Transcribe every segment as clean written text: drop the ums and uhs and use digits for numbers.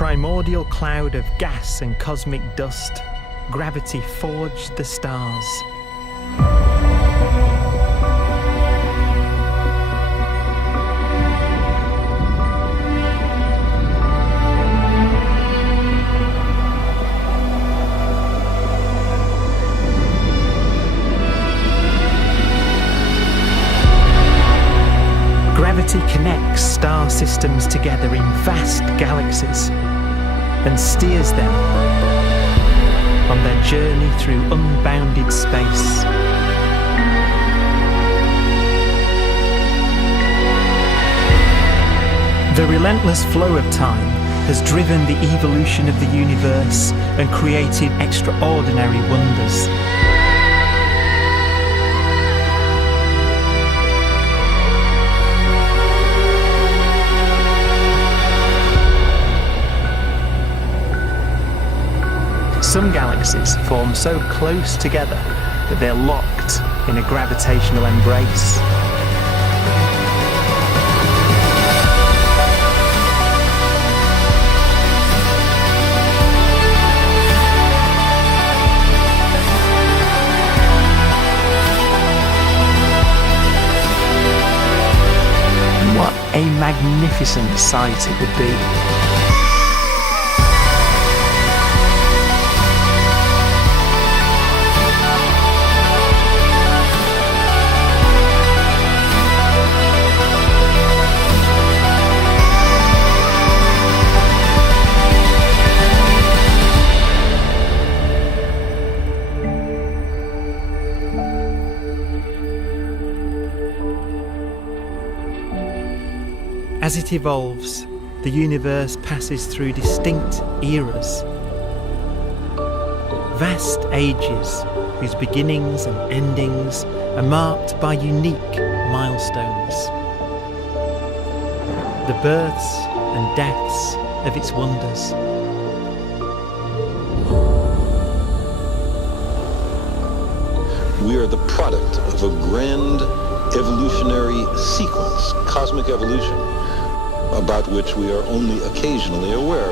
primordial cloud of gas and cosmic dust, gravity forged the stars. Gravity connects star systems together in vast galaxies and steers them on their journey through unbounded space. The relentless flow of time has driven the evolution of the universe and created extraordinary wonders. Some galaxies form so close together that they're locked in a gravitational embrace. What a magnificent sight it would be. As it evolves, the universe passes through distinct eras. Vast ages whose beginnings and endings are marked by unique milestones. The births and deaths of its wonders. We are the product of a grand evolutionary sequence, cosmic evolution, about which we are only occasionally aware.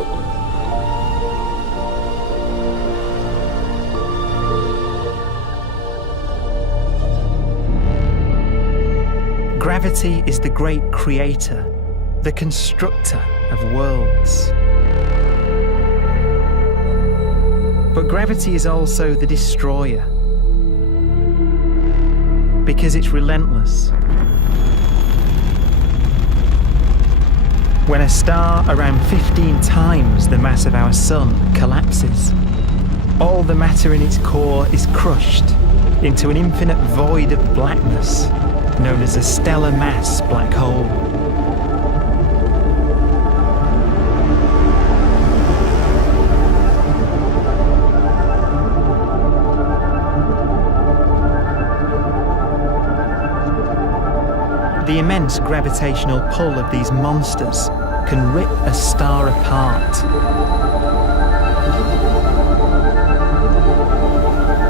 Gravity is the great creator, the constructor of worlds. But gravity is also the destroyer, because it's relentless. When a star around 15 times the mass of our Sun collapses, all the matter in its core is crushed into an infinite void of blackness known as a stellar mass black hole. The immense gravitational pull of these monsters can rip a star apart.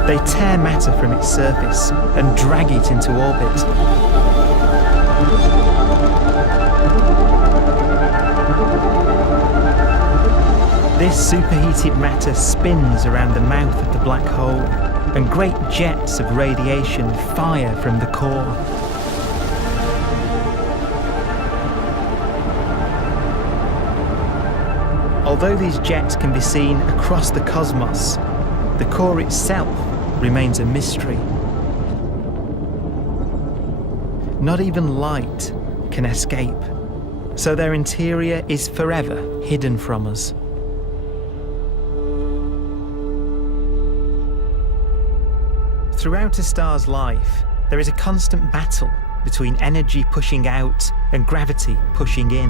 They tear matter from its surface and drag it into orbit. This superheated matter spins around the mouth of the black hole, and great jets of radiation fire from the core. Although these jets can be seen across the cosmos, the core itself remains a mystery. Not even light can escape, so their interior is forever hidden from us. Throughout a star's life, there is a constant battle between energy pushing out and gravity pushing in.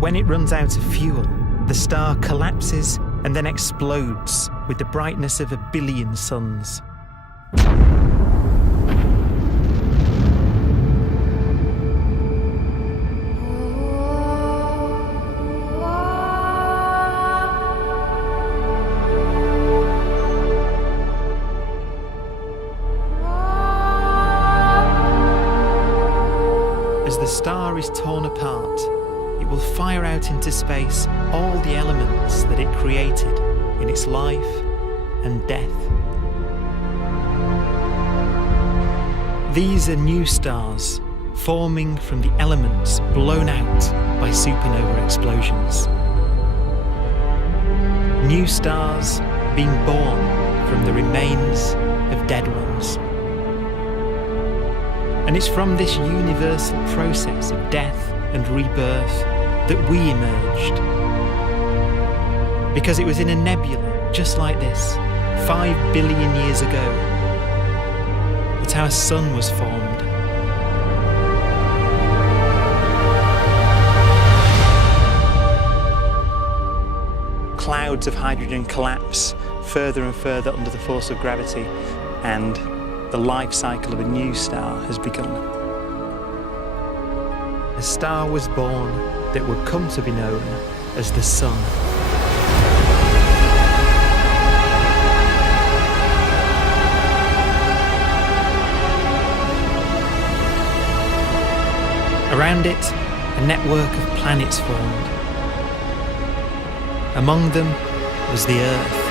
When it runs out of fuel, the star collapses and then explodes with the brightness of 1 billion suns. As the star is torn apart, it will fire out out into space all the elements that it created in its life and death. These are new stars forming from the elements blown out by supernova explosions. New stars being born from the remains of dead ones. And it's from this universal process of death and rebirth that we emerged. Because it was in a nebula just like this, 5 billion years ago, that our sun was formed. Clouds of hydrogen collapse further and further under the force of gravity, and the life cycle of a new star has begun. A star was born that would come to be known as the Sun. Around it, a network of planets formed. Among them was the Earth.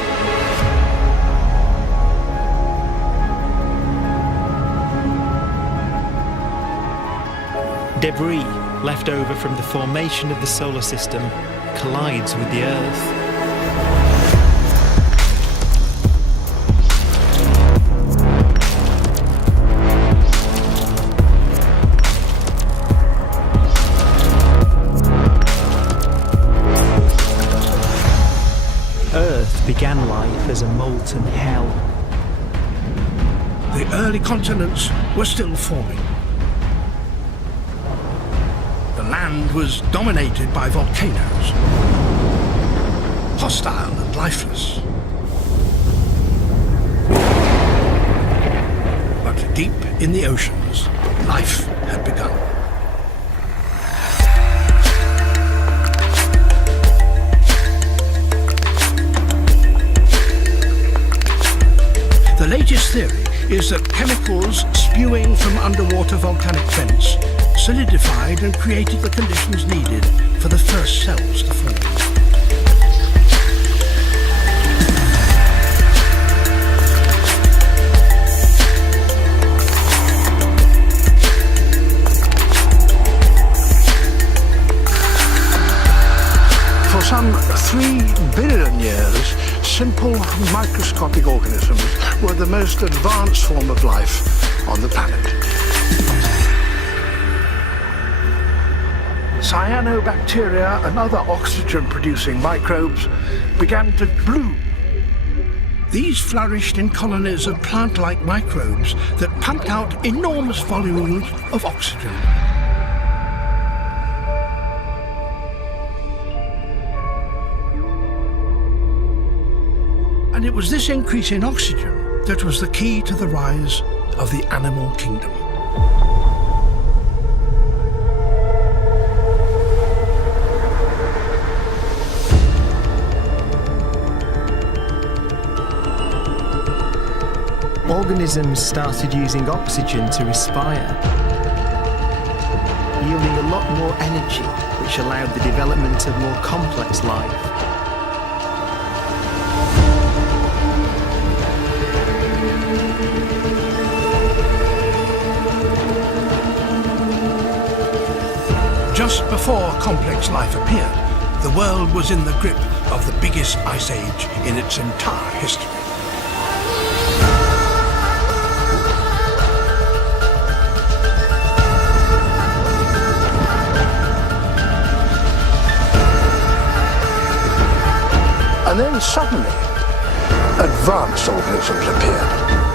Debris left over from the formation of the solar system collides with the Earth. Earth began life as a molten hell. The early continents were still forming. The land was dominated by volcanoes, hostile and lifeless. But deep in the oceans, life had begun. The latest theory is that chemicals spewing from underwater volcanic vents solidified and created the conditions needed for the first cells to form. For some 3 billion years, simple microscopic organisms were the most advanced form of life on the planet. Cyanobacteria and other oxygen-producing microbes began to bloom. These flourished in colonies of plant-like microbes that pumped out enormous volumes of oxygen. And it was this increase in oxygen that was the key to the rise of the animal kingdom. Organisms started using oxygen to respire, yielding a lot more energy, which allowed the development of more complex life. Just before complex life appeared, the world was in the grip of the biggest ice age in its entire history. And then suddenly, advanced organisms appeared.